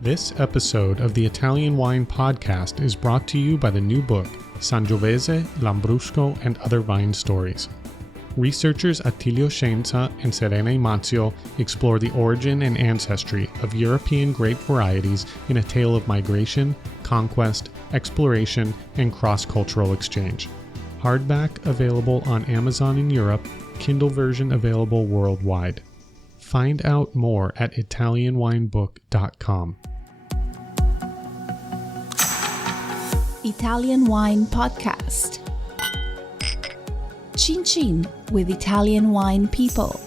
This episode of the Italian Wine Podcast is brought to you by the new book, Sangiovese, Lambrusco, and Other Vine Stories. Researchers Attilio Scienza and Serena Imazio explore the origin and ancestry of European grape varieties in a tale of migration, conquest, exploration, and cross-cultural exchange. Hardback available on Amazon in Europe, Kindle version available worldwide. Find out more at ItalianWineBook.com. Italian Wine Podcast. Chin Chin with Italian wine people.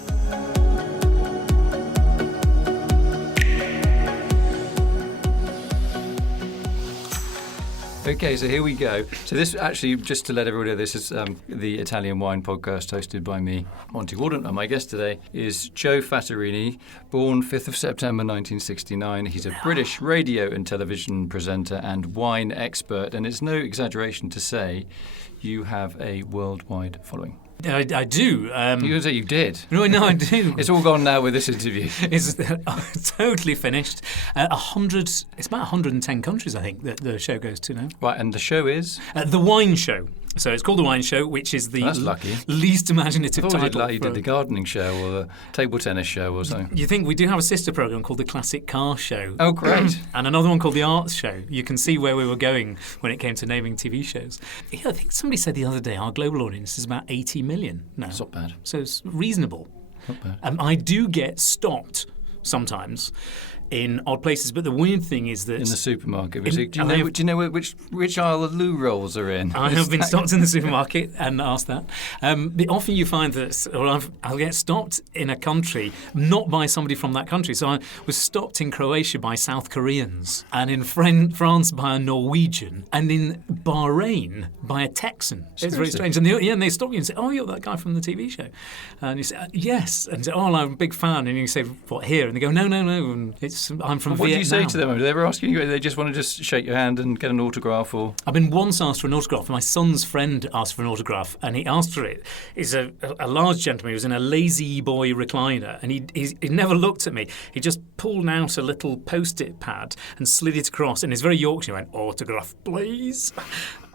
Okay, so here we go. So this actually, just to let everyone know, this is the Italian Wine Podcast hosted by me, Monty Warden, and my guest today is Joe Fattorini, born 5th of September 1969. He's a British radio and television presenter and wine expert, and it's no exaggeration to say you have a worldwide following. I do. You can say you did. No, I do. It's all gone now with this interview. It's totally finished. It's about 110 countries, I think, that the show goes to now. Right, and the show is? The Wine Show. So it's called The Wine Show, which is the least imaginative I thought title. You did the gardening show or the table tennis show or something. You think we do have a sister programme called The Classic Car Show. Oh, great. And another one called The Arts Show. You can see where we were going when it came to naming TV shows. Yeah, I think somebody said the other day our global audience is about 80 million now. That's not bad. So it's reasonable. Not bad. I do get stopped sometimes in odd places, but the weird thing is that in the supermarket, do you know which aisle the loo rolls are in? I have been stopped in the supermarket and asked that. Often you find that, I'll get stopped in a country not by somebody from that country. So I was stopped in Croatia by South Koreans, and in France by a Norwegian, and in Bahrain by a Texan. It's very strange. And they stop you and say, "Oh, you're that guy from the TV show," and you say, "Yes," and say, "Oh, I'm a big fan," and you say, "What, here?" And they go, "No," and I'm from Vietnam. What do you say to them? Do they ever ask you? They just want to just shake your hand and get an autograph, or? I've been once asked for an autograph. My son's friend asked for an autograph, and he asked for it. He's a large gentleman. He was in a lazy boy recliner, and he never looked at me. He just pulled out a little post-it pad and slid it across, and he's very Yorkshire. He went, "Autograph, please."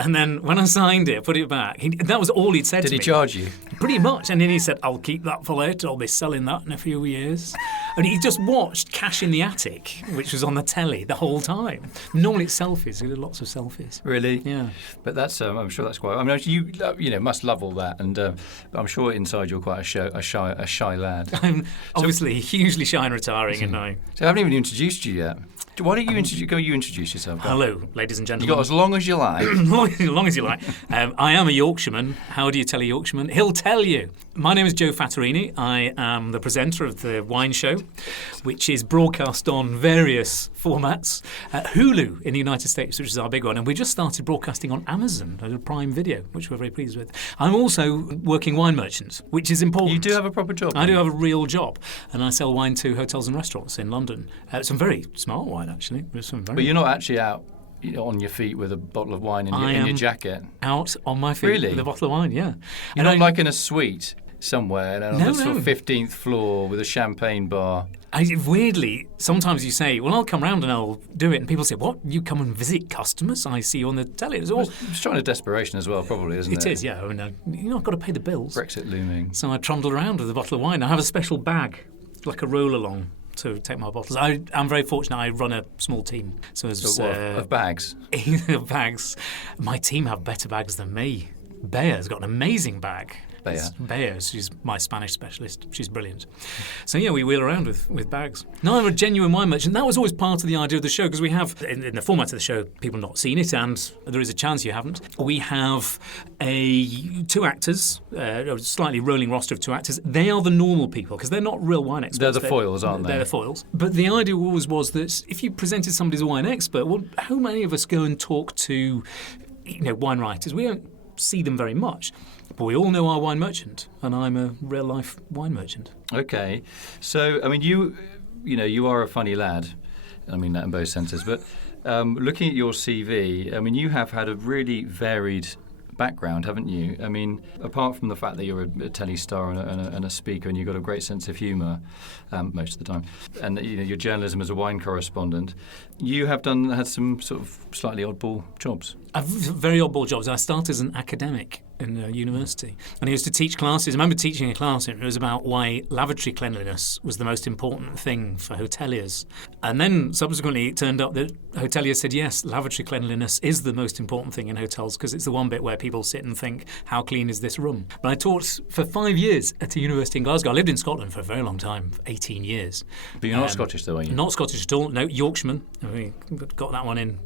And then when I signed it, put it back. That was all he'd said to me. Did he charge you? Pretty much. And then he said, "I'll keep that for later. I'll be selling that in a few years." And he just watched Cash in the Attic, which was on the telly the whole time. Normally it's selfies. He did lots of selfies. Really? Yeah. But that's I'm sure that's quite. I mean, you must love all that, and I'm sure inside you're quite a shy lad. I'm obviously hugely shy and retiring, and I. So I haven't even introduced you yet. Why don't you introduce yourself? Hello, ladies and gentlemen. You got as long as you like. As long as you like. I am a Yorkshireman. How do you tell a Yorkshireman? He'll tell you. My name is Joe Fattorini. I am the presenter of the Wine Show, which is broadcast on various formats. Hulu in the United States, which is our big one, and we just started broadcasting on Amazon, a Prime Video, which we're very pleased with. I'm also working wine merchant, which is important. You do have a proper job. I do have a real job, and I sell wine to hotels and restaurants in London. Some very smart wine, actually. But you're not actually out on your feet with a bottle of wine in your jacket? Out on my feet with a bottle of wine, yeah. You're not like in a suite somewhere on the 15th floor with a champagne bar? Weirdly, sometimes you say, "Well, I'll come round and I'll do it," and people say, "What? You come and visit customers? I see you on the telly." It's trying to desperation as well, probably, isn't it? It is, yeah. I mean, I've got to pay the bills. Brexit looming. So I trundle around with a bottle of wine. I have a special bag, like a roll-along, to take my bottles. I'm very fortunate. I run a small team. Of bags? Of bags. My team have better bags than me. Bea's got an amazing bag. Bea, she's my Spanish specialist. She's brilliant. So, yeah, we wheel around with bags. Now, I'm a genuine wine merchant. That was always part of the idea of the show, because we have, in the format of the show, people have not seen it, and there is a chance you haven't. We have two actors, a slightly rolling roster of two actors. They are the normal people, because they're not real wine experts. They're the foils, aren't they? They're the foils. But the idea always was that if you presented somebody as a wine expert, well, how many of us go and talk to wine writers? We don't see them very much. But we all know our wine merchant, and I'm a real-life wine merchant. Okay. So, I mean, you are a funny lad. I mean that in both senses. But looking at your CV, I mean, you have had a really varied background, haven't you? I mean, apart from the fact that you're a telly star and a speaker, and you've got a great sense of humour most of the time, and your journalism as a wine correspondent, you have had some sort of slightly oddball jobs. Very oddball jobs. I started as an academic in university, and I used to teach classes. I remember teaching a class, and it was about why lavatory cleanliness was the most important thing for hoteliers. And then subsequently it turned out that hoteliers said, yes, lavatory cleanliness is the most important thing in hotels because it's the one bit where people sit and think, how clean is this room? But I taught for 5 years at a university in Glasgow. I lived in Scotland for a very long time, 18 years. But you're not Scottish though, are you? Not Scottish at all. No, Yorkshireman. We got that one in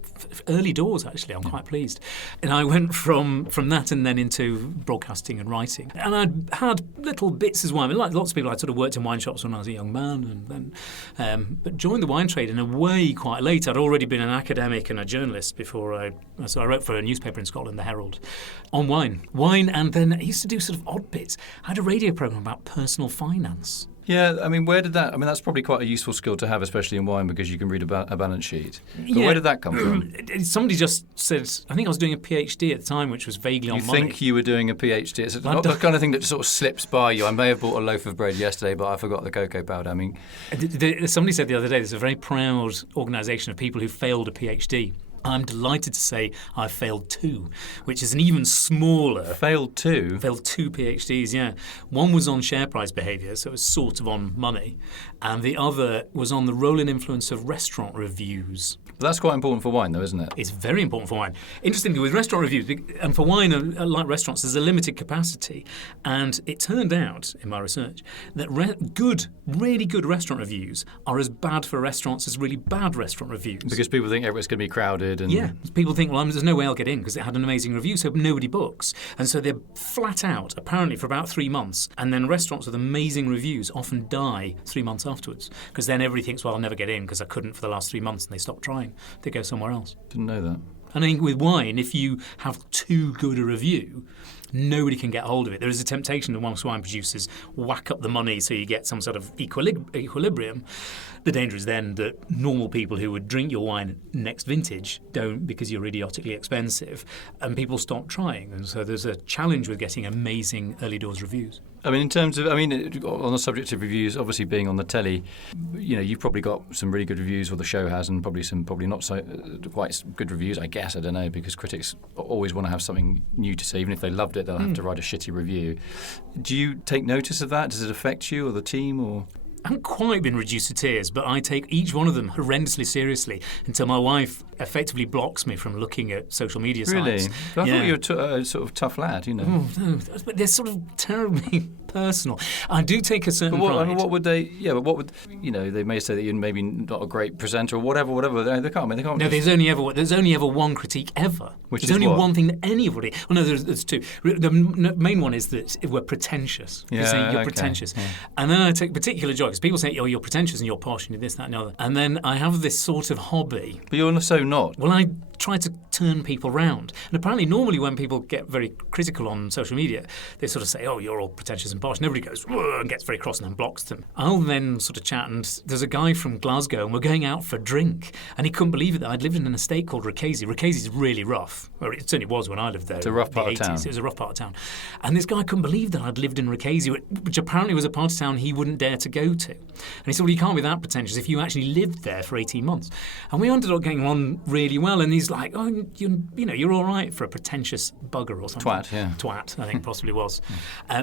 early doors, actually. I'm quite pleased. And I went from that and then into broadcasting and writing. And I'd had little bits as well. I mean, like lots of people, I'd sort of worked in wine shops when I was a young man, and then but joined the wine trade in a way quite late. I'd already been an academic and a journalist before so I wrote for a newspaper in Scotland, the Herald, on wine, and then I used to do sort of odd bits. I had a radio programme about personal finance. Yeah, I mean, where did that... I mean, that's probably quite a useful skill to have, especially in wine, because you can read about a balance sheet. But where did that come from? Somebody just said... I think I was doing a PhD at the time, which was vaguely on money. You think you were doing a PhD? It's not the kind of thing that sort of slips by you. I may have bought a loaf of bread yesterday, but I forgot the cocoa powder. I mean... Somebody said the other day, there's a very proud organisation of people who failed a PhD. I'm delighted to say I failed 2, which is an even smaller... Failed 2? Failed 2 PhDs, yeah. One was on share price behaviour, so it was sort of on money, and the other was on the role and influence of restaurant reviews. But that's quite important for wine, though, isn't it? It's very important for wine. Interestingly, with restaurant reviews, and for wine, like restaurants, there's a limited capacity. And it turned out, in my research, that really good restaurant reviews are as bad for restaurants as really bad restaurant reviews. Because people think everyone's going to be crowded. And... Yeah, people think, well, there's no way I'll get in because it had an amazing review, so nobody books. And so they're flat out, apparently, for about 3 months. And then restaurants with amazing reviews often die 3 months afterwards because then everybody thinks, well, I'll never get in because I couldn't for the last 3 months, and they stop trying. They go somewhere else. Didn't know that. And I think with wine, if you have too good a review, nobody can get hold of it. There is a temptation amongst wine producers, whack up the money so you get some sort of equilibrium. The danger is then that normal people who would drink your wine next vintage don't because you're idiotically expensive, and people stop trying. And so there's a challenge with getting amazing early doors reviews. I mean, in terms of, on the subject of reviews, obviously being on the telly, you've probably got some really good reviews, or the show has, and probably not so quite good reviews, I guess, I don't know, because critics always want to have something new to say. Even if they loved it, they'll have to write a shitty review. Do you take notice of that? Does it affect you or the team, or...? I haven't quite been reduced to tears, but I take each one of them horrendously seriously until my wife effectively blocks me from looking at social media sites. Really? I thought you were a sort of tough lad, Oh, no, but they're sort of terribly personal. I do take a certain pride. I mean, what would they... Yeah, but what would... they may say that you're maybe not a great presenter or whatever. They can't. No, just... there's only ever one critique ever. Which there's is only what? one thing that anybody... Well, no, there's 2. The main one is that we're pretentious. Yeah, You're saying you're okay. pretentious. Yeah. And then I take particular joy, because people say, oh, you're pretentious and you're posh and you're this, that and the other. And then I have this sort of hobby. But you're so not. Well, I try to turn people round. And apparently, normally when people get very critical on social media, they sort of say, oh, you're all pretentious and posh. And everybody goes, and gets very cross and then blocks them. I'll then sort of chat, and there's a guy from Glasgow, and we're going out for a drink. And he couldn't believe it that I'd lived in an estate called Ricasey. Ricasey's really rough. Or it certainly was when I lived there. It's a rough part of town. It was a rough part of town. And this guy couldn't believe that I'd lived in Ricasey, which apparently was a part of town he wouldn't dare to go to. And he said, well, you can't be that pretentious if you actually lived there for 18 months. And we ended up getting on really well. And he's like, oh, you're all right for a pretentious bugger or something. Twat, yeah. Twat, I think possibly was.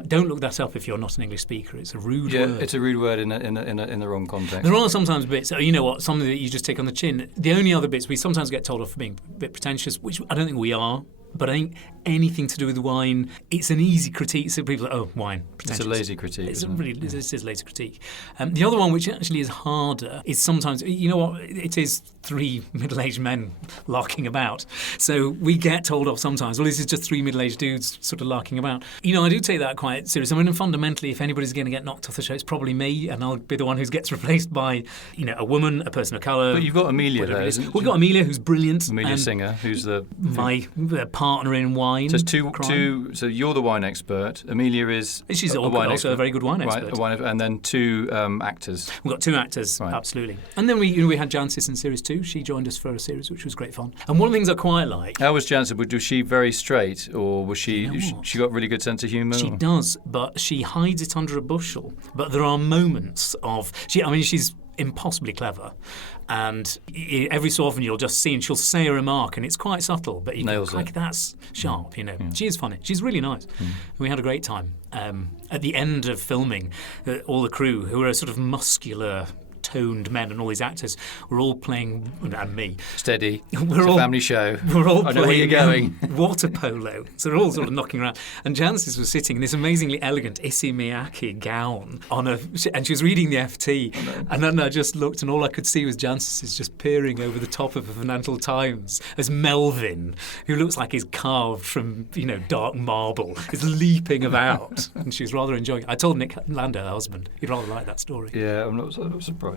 Don't look that up if you're not an English speaker. It's a rude word. Yeah, it's a rude word in the wrong context. There are sometimes bits, you know what, something that you just take on the chin. The only other bits we sometimes get told off for being a bit pretentious, which I don't think we are. But I think anything to do with wine, it's an easy critique. So people are like, oh, wine, pretentious. It's a lazy critique. It's a lazy critique. The other one, which actually is harder, is sometimes, you know what, it is 3 middle-aged men larking about. So we get told off sometimes, well, this is just 3 middle-aged dudes sort of larking about. I do take that quite seriously. I mean, fundamentally, if anybody's going to get knocked off the show, it's probably me, and I'll be the one who gets replaced by, a woman, a person of colour. But you've got Amelia there, isn't it? We've got Amelia, who's brilliant. Amelia Singer, who's my partner in wine. So it's two. crime. So you're the wine expert. Amelia is. She's a wine also expert. a very good wine expert. Right, a wine, and then two actors. We've got two actors, Right. absolutely. And then we had Jancis in series 2. She joined us for a series, which was great fun. And one of the things I quite like... How was Jansen? Was she very straight, or was she? You know what? She got a really good sense of humour. She does, but she hides it under a bushel. But there are moments of... she's impossibly clever. And every so often you'll just see, and she'll say a remark, and it's quite subtle, but you Nails go, it. that's sharp, you know. Yeah. She is funny. She's really nice. We had a great time. At the end of filming, all the crew, who are sort of muscular, toned men, and all these actors were all playing, and me. Steady. We're It's all- a family show. We're all I know where playing you're going. water polo. So they're all sort of knocking around. And Jancis was sitting in this amazingly elegant Issey Miyake gown and she was reading the FT. And then I just looked, and all I could see was Jancis just peering over the top of a Financial Times as Melvin, who looks like he's carved from, dark marble, is leaping about. And she was rather enjoying it. I told Nick Lando, her husband, he'd rather like that story. Yeah, I'm not surprised.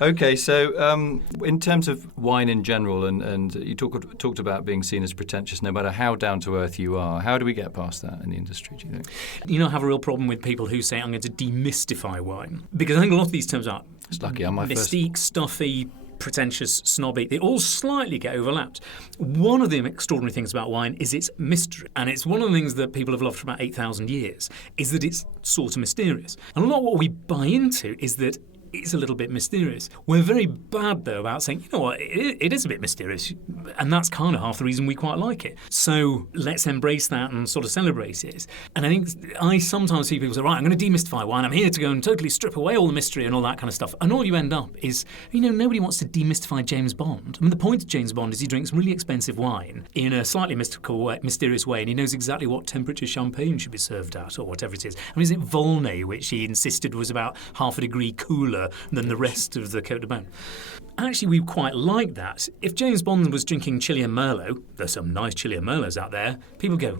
Okay, so in terms of wine in general, and you talked about being seen as pretentious, no matter how down to earth you are. How do we get past that in the industry? Do you think? I have a real problem with people who say I'm going to demystify wine, because I think a lot of these terms are It's lucky I'm my first. mystique, stuffy, pretentious, snobby. They all slightly get overlapped. One of the extraordinary things about wine is its mystery, and it's one of the things that people have loved for about 8,000 years, is that it's sort of mysterious. And a lot of what we buy into is that it's a little bit mysterious. We're very bad, though, about saying, you know what, it is a bit mysterious, and that's kind of half the reason we quite like it. So let's embrace that and sort of celebrate it. And I think I sometimes see people say, right, I'm going to demystify wine. I'm here to go and totally strip away all the mystery and all that kind of stuff. And all you end up is, nobody wants to demystify James Bond. I mean, the point of James Bond is he drinks really expensive wine in a slightly mystical way, mysterious way, and he knows exactly what temperature champagne should be served at, or whatever it is. I mean, is it Volnay, which he insisted was about half a degree cooler than the rest of the Côte de Beaune? Actually, we quite like that. If James Bond was drinking Chilean Merlot, there's some nice Chilean Merlots out there, people go,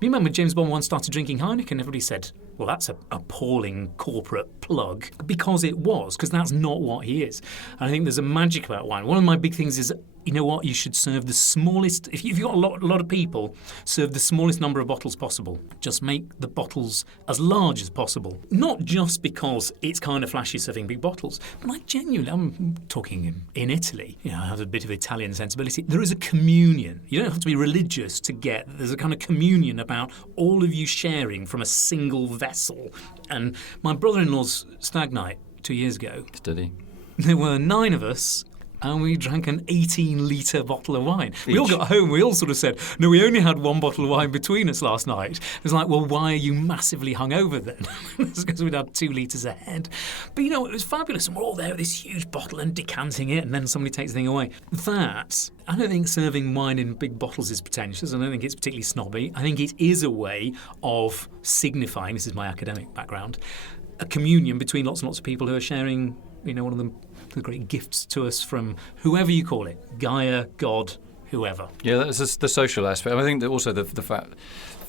You remember when James Bond once started drinking Heineken, everybody said, well, that's an appalling corporate plug, because it was, because that's not what he is. And I think there's a magic about wine. One of my big things is, you know what, you should serve the smallest, if you've got a lot of people, serve the smallest number of bottles possible. Just make the bottles as large as possible. Not just because it's kind of flashy serving big bottles, but I'm talking in Italy, I have a bit of Italian sensibility. There is a communion. You don't have to be religious to get, there's a kind of communion about all of you sharing from a single vessel. And my brother-in-law's stag night 2 years ago, Steady. there were 9 of us, and we drank an 18-litre bottle of wine. We all got home, we all sort of said, no, we only had 1 bottle of wine between us last night. It was like, well, why are you massively hungover then? It's because we'd had 2 litres ahead. But, it was fabulous, and we're all there with this huge bottle and decanting it, and then somebody takes the thing away. That, I don't think serving wine in big bottles is pretentious. I don't think it's particularly snobby. I think it is a way of signifying, this is my academic background, a communion between lots and lots of people who are sharing, one of the great gifts to us from whoever you call it, Gaia, God, whoever. Yeah, that's just the social aspect. I think that also the fact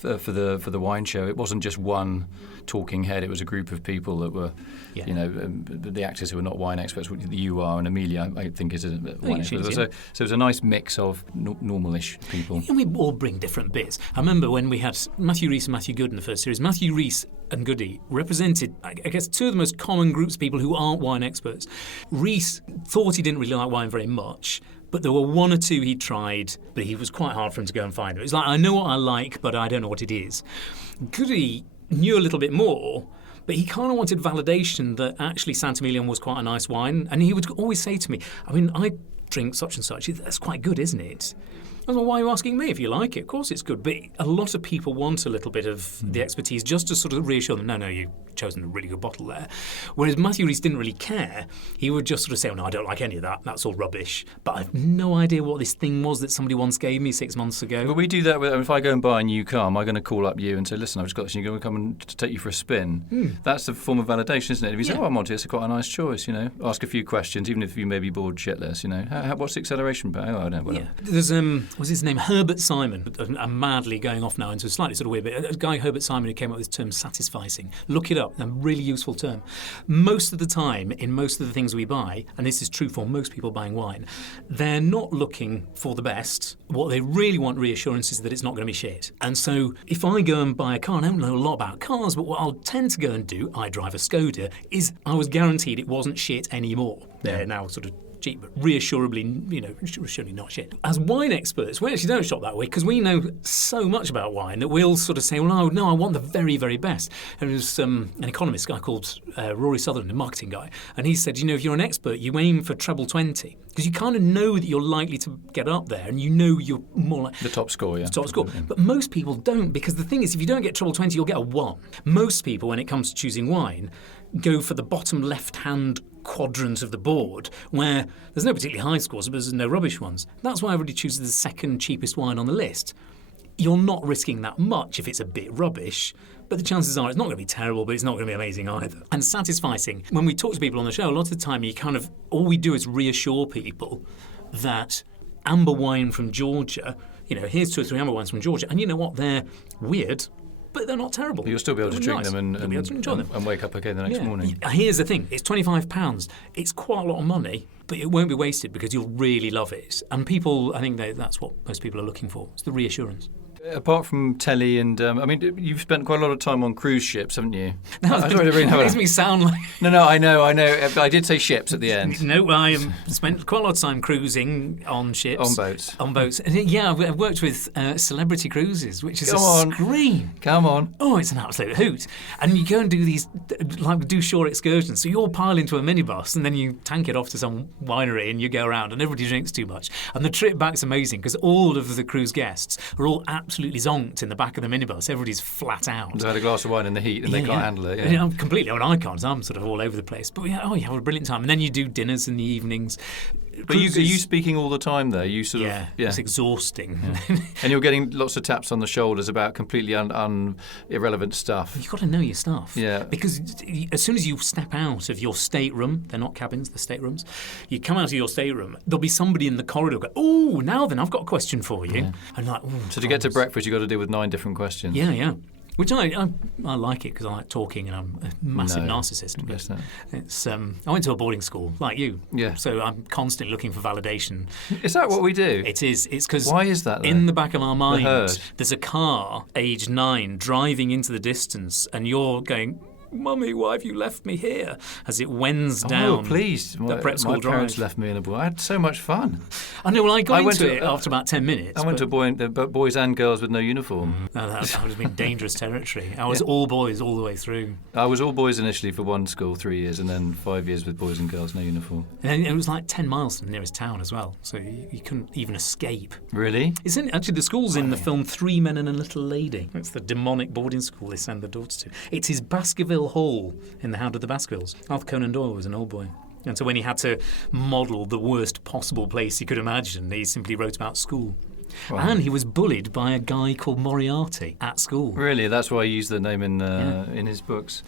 for the wine show, it wasn't just one talking head. It was a group of people that were, the actors who are not wine experts. You are, and Amelia, I think, is a wine expert. So it was a nice mix of normal-ish people. And we all bring different bits. I remember when we had Matthew Rhys and Matthew Good in the first series. Matthew Rhys and Goody represented, I guess, 2 of the most common groups of people who aren't wine experts. Rhys thought he didn't really like wine very much, but there were 1 or 2 he tried, but he was quite hard for him to go and find. It was like, I know what I like, but I don't know what it is. Goody knew a little bit more, but he kind of wanted validation that actually Saint-Emilion was quite a nice wine. And he would always say to me, I drink such and such. That's quite good, isn't it? I was like, why are you asking me? If you like it, of course it's good. But a lot of people want a little bit of the expertise just to sort of reassure them, no, you've chosen a really good bottle there. Whereas Matthew Rhys didn't really care. He would just sort of say, no, I don't like any of that. That's all rubbish. But I've no idea what this thing was that somebody once gave me 6 months ago. But we do that if I go and buy a new car, am I going to call up you and say, listen, I've just got this, and you're going to come and take you for a spin? That's a form of validation, isn't it? If you say, Monty, it's quite a nice choice, Ask a few questions, even if you may be bored shitless, what's the acceleration? Oh, I don't know. Yeah. There's was his name Herbert Simon. I'm madly going off now into a slightly sort of weird bit. A guy, Herbert Simon, who came up with this term satisficing. Look it up, a really useful term. Most of the time, in most of the things we buy, and this is true for most people buying wine, they're not looking for the best. What they really want reassurance is that it's not going to be shit. And so if I go and buy a car, and I don't know a lot about cars, but what I'll tend to go and do, I drive a Skoda, is I was guaranteed it wasn't shit anymore. They're now sort of cheap, but reassuringly not shit. As wine experts, we actually don't shop that way because we know so much about wine that we'll sort of say, well, no, I want the very, very best. And there's an economist guy called Rory Sutherland, a marketing guy, and he said, if you're an expert, you aim for treble 20 because you kind of know that you're likely to get up there and you know you're more like... The top score, yeah. The top score. But most people don't, because the thing is, if you don't get treble 20, you'll get a 1. Most people, when it comes to choosing wine, go for the bottom left-hand quadrant of the board where there's no particularly high scores, but there's no rubbish ones. That's why everybody chooses the second cheapest wine on the list. You're not risking that much if it's a bit rubbish, but the chances are it's not going to be terrible, but it's not going to be amazing either. And satisficing, when we talk to people on the show, a lot of the time all we do is reassure people that amber wine from Georgia, here's 2 or 3 amber wines from Georgia, and you know what, they're weird, but they're not terrible. But you'll still be able to drink nice. them and wake up okay the next morning. Here's the thing, it's £25. It's quite a lot of money, but it won't be wasted because you'll really love it. And people, I think that's what most people are looking for. It's the reassurance. Apart from telly and, you've spent quite a lot of time on cruise ships, haven't you? That makes me sound like... No, I know. I did say ships at the end. No, I spent quite a lot of time cruising on ships. On boats. And I've worked with Celebrity Cruises, which is scream. Come on. Oh, it's an absolute hoot. And you go and do these, do shore excursions. So you all pile into a minibus and then you tank it off to some winery and you go around and everybody drinks too much. And the trip back's amazing because all of the cruise guests are all absolutely zonked in the back of the minibus. Everybody's flat out. They had a glass of wine in the heat and they can't handle it. Yeah. Completely. I can't. I'm sort of all over the place. But you have a brilliant time. And then you do dinners in the evenings. But are you speaking all the time there? You sort of... Yeah, it's exhausting. Yeah. And you're getting lots of taps on the shoulders about completely irrelevant stuff. You've got to know your stuff. Yeah. Because as soon as you step out of your stateroom, they're not cabins, they're staterooms, you come out of your stateroom, there'll be somebody in the corridor go, oh, now then, I've got a question for you. Yeah. And like, so to get to breakfast, you've got to deal with 9 different questions. Yeah. Which I like it because I like talking and I'm a massive narcissist. It's I went to a boarding school like you, so I'm constantly looking for validation. Is that what we do? It is. It's because why is that? In the back of our mind, there's a car, age 9, driving into the distance, and you're going, Mummy, why have you left me here? As it wends down. Oh, please. The prep school my parents left me in a boy. I had so much fun. I know, well, I got into it after about 10 minutes. I went to boys and girls with no uniform. No, that would have been dangerous territory. I was all boys all the way through. I was all boys initially for one school, 3 years, and then 5 years with boys and girls, no uniform. And it was like 10 miles from the nearest town as well, so you couldn't even escape. Really? Actually, the school's in the film 3 Men and a Little Lady. It's the demonic boarding school they send their daughters to. It's his Baskerville Hall in The Hound of the Baskervilles. Arthur Conan Doyle was an old boy. And so when he had to model the worst possible place he could imagine, he simply wrote about school. Wow. And he was bullied by a guy called Moriarty at school. Really? That's why he used the name in his books.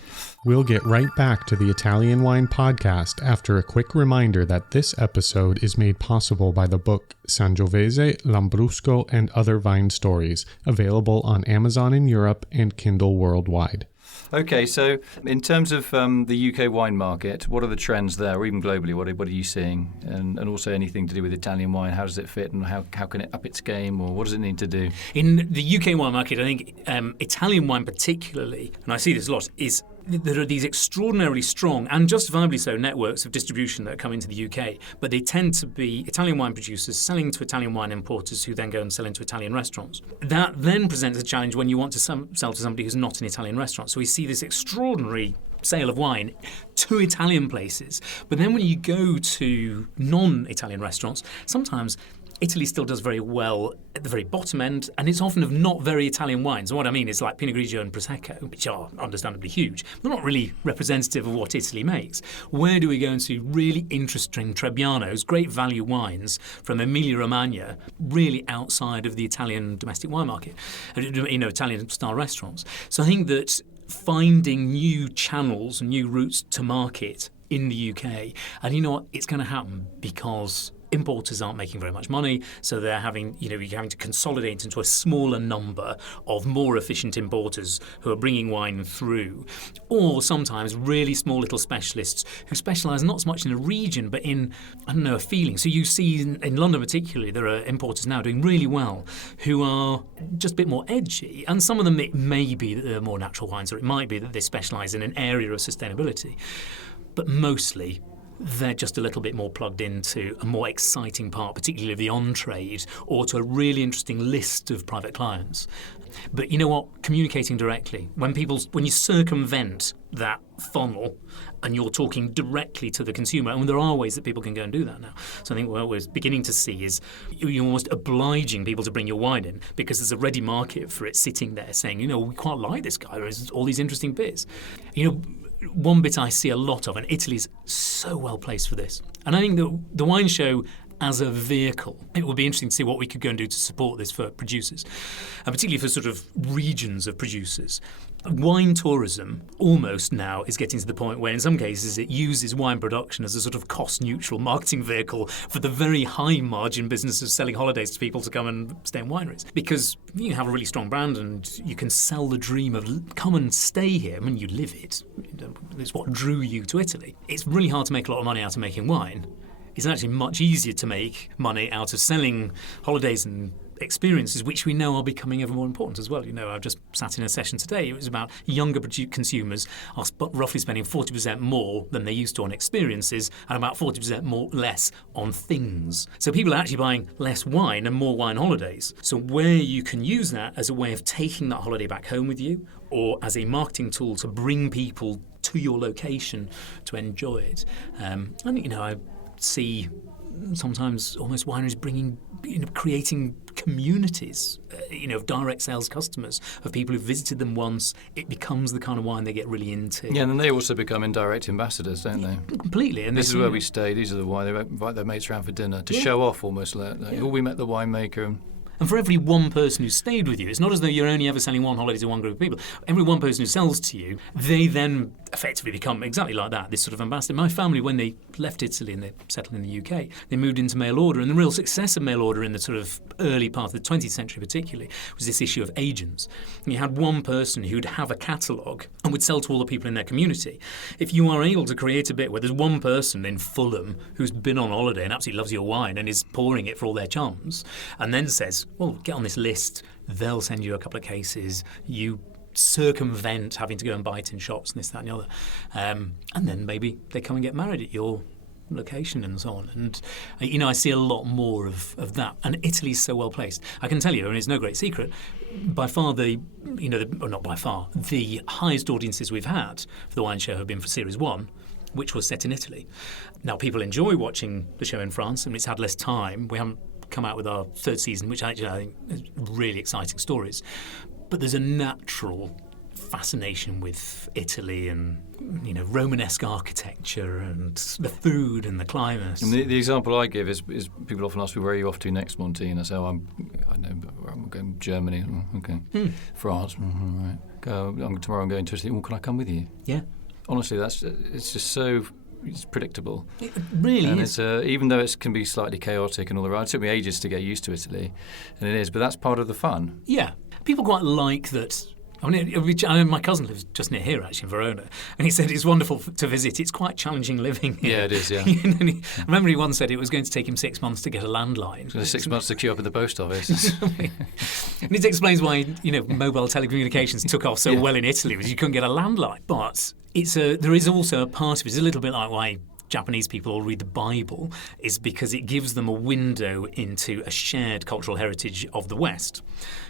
We'll get right back to the Italian Wine Podcast after a quick reminder that this episode is made possible by the book Sangiovese, Lambrusco, and Other Vine Stories, available on Amazon in Europe and Kindle worldwide. Okay, so in terms of the UK wine market, what are the trends there, or even globally, what are you seeing? And also anything to do with Italian wine, how does it fit and how can it up its game, or what does it need to do? In the UK wine market, I think Italian wine particularly, and I see this a lot, is there are these extraordinarily strong, and justifiably so, networks of distribution that come into the UK, but they tend to be Italian wine producers selling to Italian wine importers who then go and sell into Italian restaurants. That then presents a challenge when you want to sell to somebody who's not an Italian restaurant. So we see this extraordinary sale of wine to Italian places. But then when you go to non-Italian restaurants, sometimes Italy still does very well at the very bottom end, and it's often of not very Italian wines. And what I mean is like Pinot Grigio and Prosecco, which are understandably huge. They're not really representative of what Italy makes. Where do we go and see really interesting Trebbianos, great value wines from Emilia-Romagna, really outside of the Italian domestic wine market, Italian-style restaurants? So I think that finding new channels, new routes to market in the UK. And you know what? It's going to happen because importers aren't making very much money, so they're having, you're having to consolidate into a smaller number of more efficient importers who are bringing wine through, or sometimes really small little specialists who specialise not so much in a region but in, a feeling. So you see in London particularly, there are importers now doing really well who are just a bit more edgy, and some of them it may be that they're more natural wines, or it might be that they specialise in an area of sustainability, but mostly they're just a little bit more plugged into a more exciting part, particularly of the on-trade, or to a really interesting list of private clients. But you know what? Communicating directly. When you circumvent that funnel and you're talking directly to the consumer, and there are ways that people can go and do that now. So I think what we're beginning to see is you're almost obliging people to bring your wine in because there's a ready market for it sitting there saying, we quite like this guy. There's all these interesting bits. One bit I see a lot of, and Italy's so well placed for this. And I think the wine show as a vehicle, it would be interesting to see what we could go and do to support this for producers, and particularly for sort of regions of producers. Wine tourism almost now is getting to the point where in some cases it uses wine production as a sort of cost-neutral marketing vehicle for the very high-margin business of selling holidays to people to come and stay in wineries. Because you have a really strong brand and you can sell the dream of come and stay here. I mean, you live it. It's what drew you to Italy. It's really hard to make a lot of money out of making wine. It's actually much easier to make money out of selling holidays and experiences, which we know are becoming ever more important as well. I've just sat in a session today. It was about younger consumers are roughly spending 40% more than they used to on experiences and about 40% less on things. So people are actually buying less wine and more wine holidays. So where you can use that as a way of taking that holiday back home with you, or as a marketing tool to bring people to your location to enjoy it. I see sometimes almost wineries creating communities, of direct sales customers, of people who've visited them once. It becomes the kind of wine they get really into. Yeah, and then they also become indirect ambassadors, don't they? Completely. And this is where we stay. These are the wine. They invite their mates around for dinner to show off almost. We met the winemaker. And for every one person who stayed with you, it's not as though you're only ever selling one holiday to one group of people. Every one person who sells to you, they then effectively become exactly like that, this sort of ambassador. My family, when they left Italy and they settled in the UK, they moved into mail order. And the real success of mail order in the sort of early part of the 20th century particularly was this issue of agents. And you had one person who'd have a catalogue and would sell to all the people in their community. If you are able to create a bit where there's one person in Fulham who's been on holiday and absolutely loves your wine and is pouring it for all their chums, and then says, well, get on this list, they'll send you a couple of cases, you circumvent having to go and buy it in shops and this, that and the other. And then maybe they come and get married at your location and so on. And, I see a lot more of that. And Italy's so well placed. I can tell you, and it's no great secret, by far not by far, the highest audiences we've had for the wine show have been for Series 1, which was set in Italy. Now, people enjoy watching the show in France, and it's had less time. We haven't come out with our third season, which I think is really exciting stories. But there's a natural fascination with Italy and, Romanesque architecture and the food and the climate. And the example I give is people often ask me, where are you off to next, Monty? And I say, I'm going to Germany. Okay. France. Right. Tomorrow I'm going to Italy. Well, can I come with you? Yeah. Honestly, it's just so... It's predictable. It really and is. It's, even though it can be slightly chaotic and all the rest, it took me ages to get used to Italy, and it is, but that's part of the fun. Yeah. People quite like that. I mean, my cousin lives just near here, actually, in Verona, and he said it's wonderful to visit. It's quite challenging living here. Yeah, it is, yeah. I remember he once said it was going to take him 6 months to get a landline. 6 months to queue up at the post office. And it explains why, mobile telecommunications took off so well in Italy, because you couldn't get a landline. But there is also a part of it. It's a little bit like why Japanese people all read the Bible, is because it gives them a window into a shared cultural heritage of the West.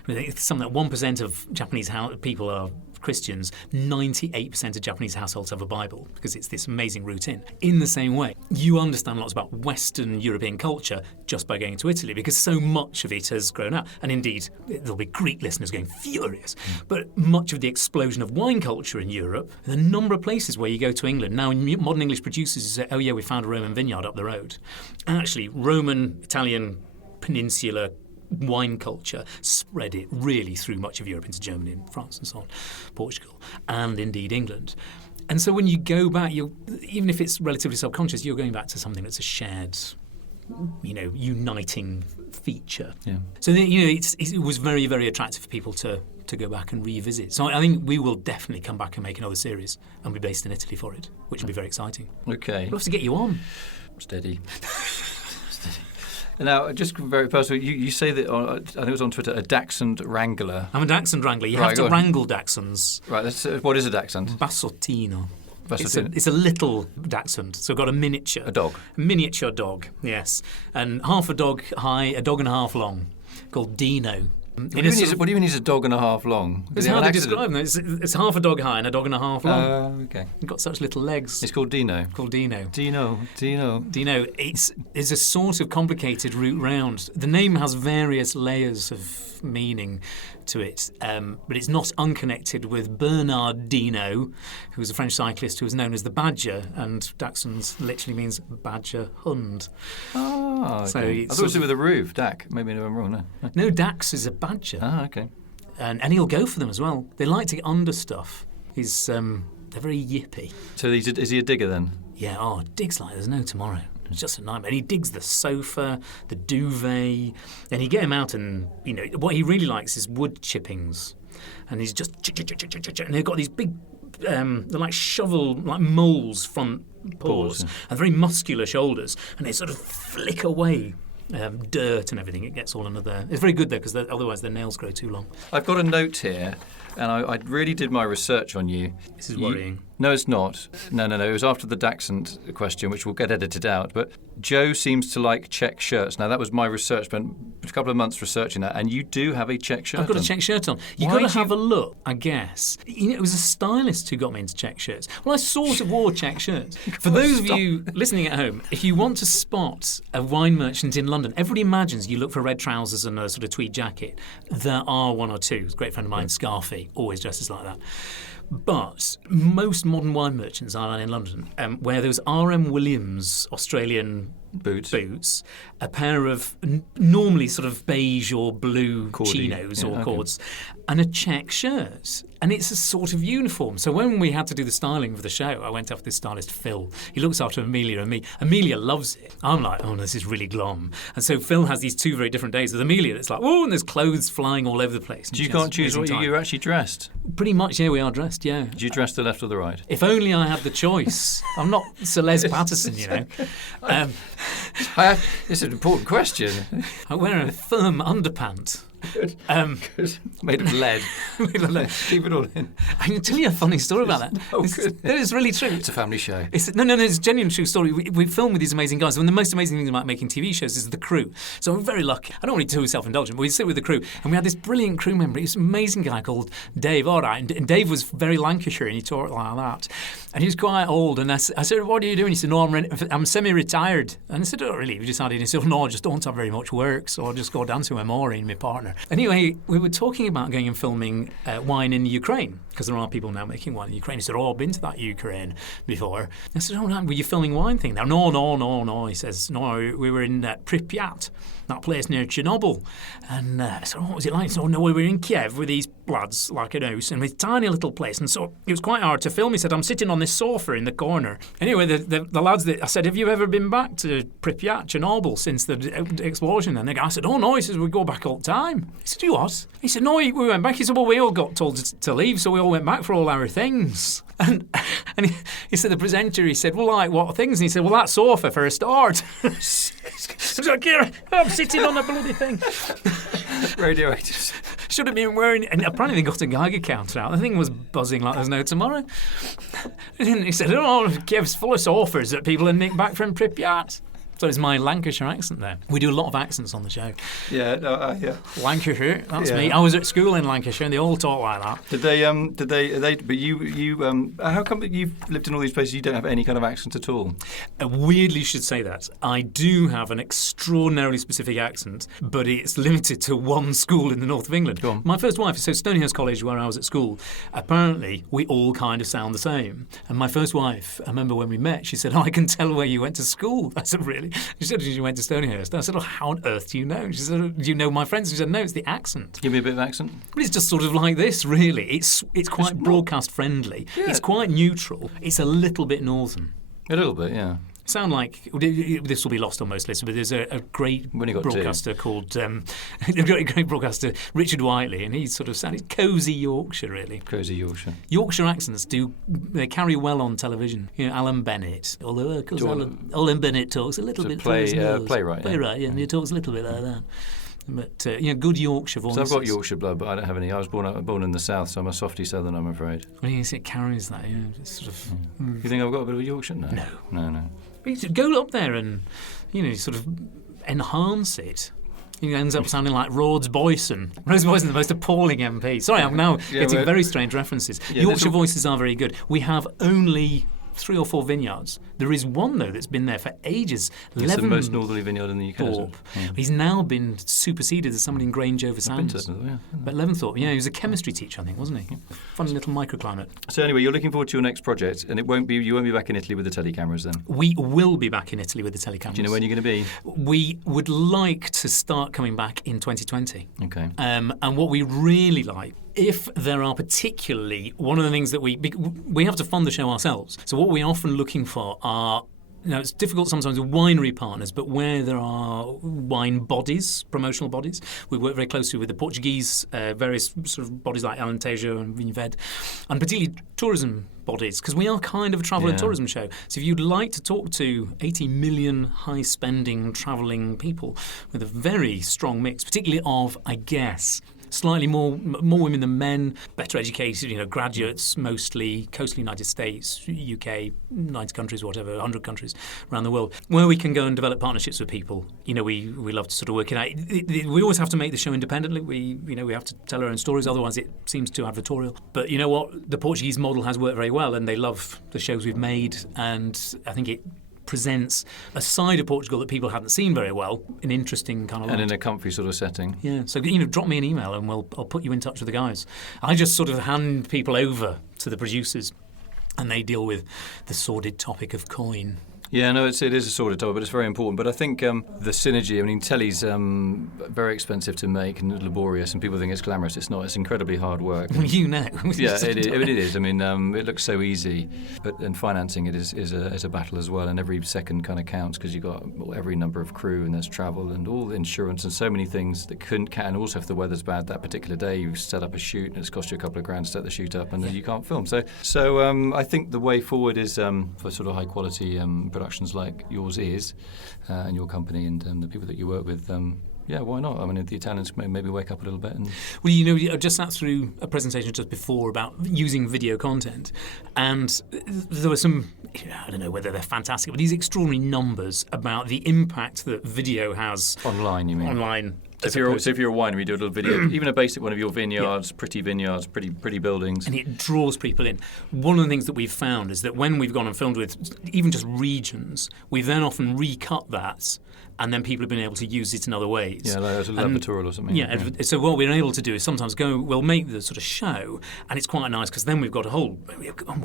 It's something that 1% of Japanese people are Christians, 98% of Japanese households have a Bible, because it's this amazing route in. In the same way, you understand lots about Western European culture just by going to Italy, because so much of it has grown up. And indeed, there'll be Greek listeners going furious. But much of the explosion of wine culture in Europe, the number of places where you go to England, now modern English producers say, oh yeah, we found a Roman vineyard up the road. And actually, Roman, Italian, peninsular wine culture spread it really through much of Europe into Germany and France and so on, Portugal, and indeed England. And so when you go back, even if it's relatively subconscious, you're going back to something that's a shared, uniting feature. Yeah. So it was very, very attractive for people to go back and revisit. So I think we will definitely come back and make another series and be based in Italy for it, which will be very exciting. Okay. We'll have to get you on. Steady. Now, just very personal, you say that, I think it was on Twitter, a dachshund wrangler. I'm a dachshund wrangler. You Right, have to go on. wrangle dachshunds. Right, what is a dachshund? Bassottino. Bassottino. It's a little dachshund, so I've got a miniature. A dog? Miniature dog, yes. And half a dog high, a dog and a half long, called Dino. What do you mean he's a dog and a half long? It's hard to describe them. It's half a dog high and a dog and a half long. Okay. He's got such little legs. It's called Dino. Dino. It's a sort of complicated route round. The name has various layers of meaning to it, but it's not unconnected with Bernard Dino, who was a French cyclist who was known as the Badger, and dachshunds literally means badger hund. Oh, okay. So I thought it was with a roof, Dak. Maybe I'm wrong, no? No, Dax is a badger. Ah, okay. And he'll go for them as well. They like to get under stuff. They're very yippy. So is he a digger then? Yeah, digs like there's no tomorrow. It's just a nightmare. And he digs the sofa, the duvet, and you get him out and, what he really likes is wood chippings. And he's just, and they've got these big, they're like shovel, like moles front paws, and very muscular shoulders, and they sort of flick away dirt and everything. It gets all another. It's very good though, because otherwise their nails grow too long. I've got a note here, and I really did my research on you. This is worrying. No, it's not. No. It was after the Dachshund question, which will get edited out. But Joe seems to like check shirts. Now, that was my research. Spent a couple of months research that, and you do have a check shirt I've got on. a check shirt on. You've got to have a look, I guess. It was a stylist who got me into check shirts. Well, I sort of wore check shirts. For those of you listening at home, if you want to spot a wine merchant in London, everybody imagines you look for red trousers and a sort of tweed jacket. There are one or two. A great friend of mine, Scarfy, always dresses like that. But most modern wine merchants are in London, where those R.M. Williams Australian boots, a pair of normally sort of beige or blue chinos or cords, and a check shirt. And it's a sort of uniform. So when we had to do the styling for the show, I went after this stylist, Phil. He looks after Amelia and me. Amelia loves it. I'm like, oh, this is really glum. And so Phil has these two very different days. With Amelia, it's like, oh, and there's clothes flying all over the place. You can't choose what you're actually dressed? Pretty much, yeah, we are dressed, yeah. Do you dress the left or the right? If only I had the choice. I'm not Celeste Patterson, It's an important question. I wear a firm underpant. Good. Made of lead. Keep it all in. I can tell you a funny story about that. Oh, good. It's really true. It's a family show. It's a genuine true story. We film with these amazing guys. One of the most amazing things about making TV shows is the crew. So we're very lucky. I don't want to be too self-indulgent, but we sit with the crew, and we had this brilliant crew member. He was an amazing guy called Dave. All right, and Dave was very Lancashire, and he talked like that. And he was quite old. And I said, "What are you doing?" He said, "No, I'm semi-retired." And I said, "Oh, really? You decided?" And he said, "No, I just don't have very much work, so I'll just go dancing with Maureen, my partner." Anyway, we were talking about going and filming wine in Ukraine, because there are people now making wine in Ukraine. He said, "Oh, I've been to that Ukraine before." I said, "Oh, were you filming wine thing there?" No. He says, "No, we were in Pripyat, that place near Chernobyl." And I said, "Oh, what was it like?" He said, "Oh, no, we were in Kiev with these lads, like an house, and with a tiny little place. And so it was quite hard to film." He said, "I'm sitting on this sofa in the corner." Anyway, the lads, I said, "Have you ever been back to Pripyat, Chernobyl, since the explosion?" And the guy said, "Oh, no." He says, "We go back all the time." He said, "You what?" He said, "No, we went back." He said, "Well, we all got told to leave, so we all went back for all our things." And he said, the presenter, he said, "Well, like, what things?" And he said, "Well, that sofa for a start." I'm sitting on a bloody thing. Radioactive. Should have been wearing, and apparently they got a Geiger counter out. The thing was buzzing like there's no tomorrow. And he said, "Oh, Kiev's full of sofas that people had nicked back from Pripyat." So it's my Lancashire accent there. We do a lot of accents on the show. Yeah, yeah. Lancashire, that's me. I was at school in Lancashire and they all talk like that. Did they, but you, how come that you've lived in all these places, you don't have any kind of accent at all? Weirdly, you should say that. I do have an extraordinarily specific accent, but it's limited to one school in the north of England. Go on. My first wife, so Stonyhurst College, where I was at school, apparently we all kind of sound the same. And my first wife, I remember when we met, she said, "Oh, I can tell where you went to school." I said, "Really?" She said she went to Stonyhurst. I said, how on earth do you know? She said, do you know my friends? She said, no, it's the accent. Give me a bit of accent. But it's just sort of like this, really. It's quite broadcast friendly. Yeah. It's quite neutral. It's a little bit northern. A little bit, yeah. Sound like this will be lost on most listeners, but there's a great broadcaster called great broadcaster Richard Whiteley, and he sort of sounded cosy Yorkshire, really. Cosy Yorkshire. Yorkshire accents they carry well on television. Alan Bennett, although of course Alan Bennett talks a little bit playwright. Yeah, and he talks a little bit like that. But good Yorkshire voices. So I've got Yorkshire blood, but I don't have any. I was born in the south, so I'm a softy southern, I'm afraid. Well, yes, it carries that. It's sort of. You think I've got a bit of a Yorkshire? No. But you should go up there and sort of enhance it. He ends up sounding like Rhodes Boyson. Rhodes Boyson, the most appalling MP. Sorry, I'm now getting very strange references. Yorkshire voices are very good. We have only 3 or 4 vineyards. There is one, though, that's been there for ages. It's the most northerly vineyard in the UK. Yeah. He's now been superseded as somebody in Grange over Sands. But Leventhorpe, he was a chemistry teacher, I think, wasn't he? Yeah. Funny little microclimate. So anyway, you're looking forward to your next project, and you won't be back in Italy with the telecameras then? We will be back in Italy with the telecameras. Do you know when you're going to be? We would like to start coming back in 2020. Okay. And what we really like, if there are particularly, one of the things that we have to fund the show ourselves. So what we're often looking for are, it's difficult sometimes with winery partners, but where there are wine bodies, promotional bodies, we work very closely with the Portuguese, various sort of bodies like Alentejo and Vinved, and particularly tourism bodies, because we are kind of a travel and tourism show. So if you'd like to talk to 80 million high-spending, travelling people with a very strong mix, particularly of, I guess, slightly more women than men, better educated, graduates, mostly coastal United States, UK, 90 countries, whatever, 100 countries around the world, where we can go and develop partnerships with people. We love to sort of work it out. We always have to make the show independently. We have to tell our own stories, otherwise it seems too advertorial. But you know what? The Portuguese model has worked very well, and they love the shows we've made, and I think it presents a side of Portugal that people hadn't seen very well, an interesting kind of light. And in a comfy sort of setting. Yeah, so drop me an email and I'll put you in touch with the guys. I just sort of hand people over to the producers, and they deal with the sordid topic of coin. Yeah, no, it is a sort of topic, but it's very important. But I think the synergy, telly's very expensive to make and laborious, and people think it's glamorous. It's not. It's incredibly hard work. Yeah, it is. It looks so easy, and financing it is a battle as well, and every second kind of counts, because you've got every number of crew, and there's travel and all the insurance and so many things that can. Also, if the weather's bad that particular day, you set up a shoot and it's cost you a couple of grand to set the shoot up, and then you can't film. So I think the way forward is for sort of high quality productions like yours is, and your company and the people that you work with. Why not? The Italians maybe wake up a little bit. Well, I just sat through a presentation just before about using video content, and there were some, I don't know whether they're fantastic, but these extraordinary numbers about the impact that video has. Online, you mean? Online. So if you're a winery, you do a little video, even a basic one of your vineyards, pretty vineyards, pretty buildings. And it draws people in. One of the things that we've found is that when we've gone and filmed with even just regions, we've then often recut that, and then people have been able to use it in other ways. Yeah, like a laboratorial or something. Yeah, so what we're able to do is sometimes we'll make the sort of show, and it's quite nice, because then we've got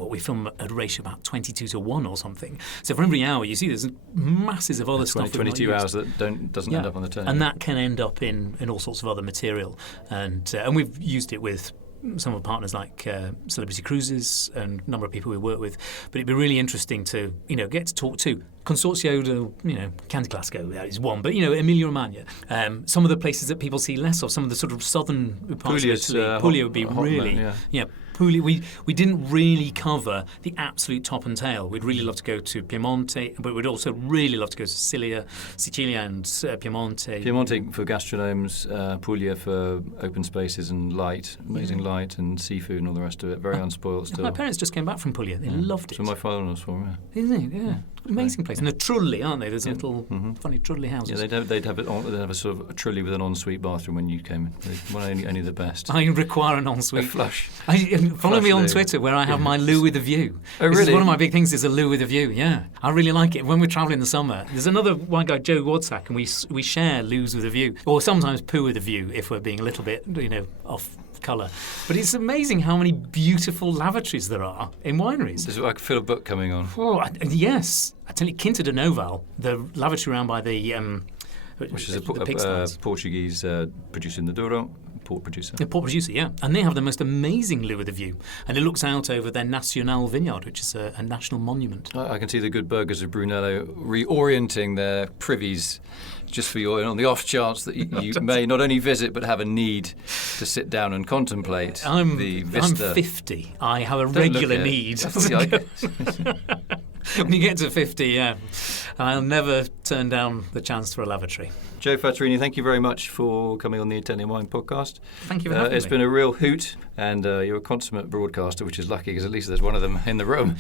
we film at a ratio about 22-1 or something. So for every hour, you see there's masses of other stuff. 22 hours that doesn't end up on the telly. And that can end up in all sorts of other material. And we've used it with some of our partners like Celebrity Cruises and a number of people we work with. But it'd be really interesting to, get to talk to Consorzio, Candy Classico is one, but, Emilia-Romagna, some of the places that people see less of, some of the sort of southern parts of Italy. Puglia would be really, Puglia, we didn't really cover the absolute top and tail. We'd really love to go to Piemonte, but we'd also really love to go to Sicilia and Piemonte. Piemonte for gastronomes, Puglia for open spaces and light, amazing light and seafood and all the rest of it. Very unspoilt still. My parents just came back from Puglia. They loved it. So my father-in-law's from, Isn't it? Yeah. Amazing place. And a trulli, aren't they? There's little funny trulli houses. Yeah, they'd have a sort of a trulli with an ensuite bathroom when you came in. Only the best. I require an ensuite. A flush. Follow me on Twitter, where I have my loo with a view. Oh, really? This is one of my big things, is a loo with a view. Yeah, I really like it. When we're travelling in the summer, there's another one guy, Joe Wadsack, and we share loos with a view, or sometimes poo with a view if we're being a little bit, off colour. But it's amazing how many beautiful lavatories there are in wineries. I can feel a book coming on. Oh, yes. I tell you, Quinta de Noval, the lavatory around by the which is a pigsties. Portuguese producer in the Douro, port producer. The port producer, yeah. And they have the most amazing loo with a view. And it looks out over their Nacional vineyard, which is a national monument. I can see the good burghers of Brunello reorienting their privies just for you, on the off chance that you may not only visit but have a need to sit down and contemplate the vista. I'm 50. I have a Don't regular look it. need. I When you get to 50, yeah, I'll never turn down the chance for a lavatory. Joe Fattorini, thank you very much for coming on the Italian Wine Podcast. Thank you for having me. It's been a real hoot, and you're a consummate broadcaster, which is lucky because at least there's one of them in the room.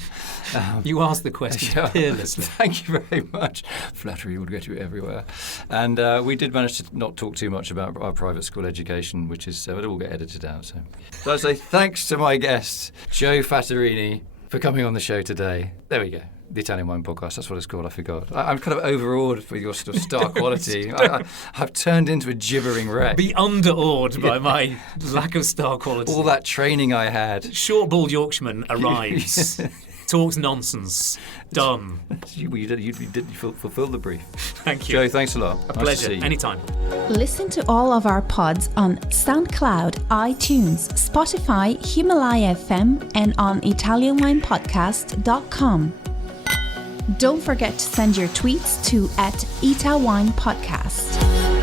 You asked the question fearlessly. Thank you very much. Flattery would get you everywhere. And we did manage to not talk too much about our private school education, which is it will get edited out. So I say thanks to my guest, Joe Fattorini, for coming on the show today. There we go. The Italian Wine Podcast, that's what it's called, I forgot. I'm kind of overawed with your sort of star quality. I've turned into a gibbering wreck. Be underawed by my lack of star quality. All that training I had. Short-balled Yorkshireman arrives, talks nonsense, done. You did fulfill the brief. Thank you. Joe, thanks a lot. A pleasure, anytime. Listen to all of our pods on SoundCloud, iTunes, Spotify, Himalaya FM, and on ItalianWinePodcast.com. Don't forget to send your tweets to @ItaWinePodcast.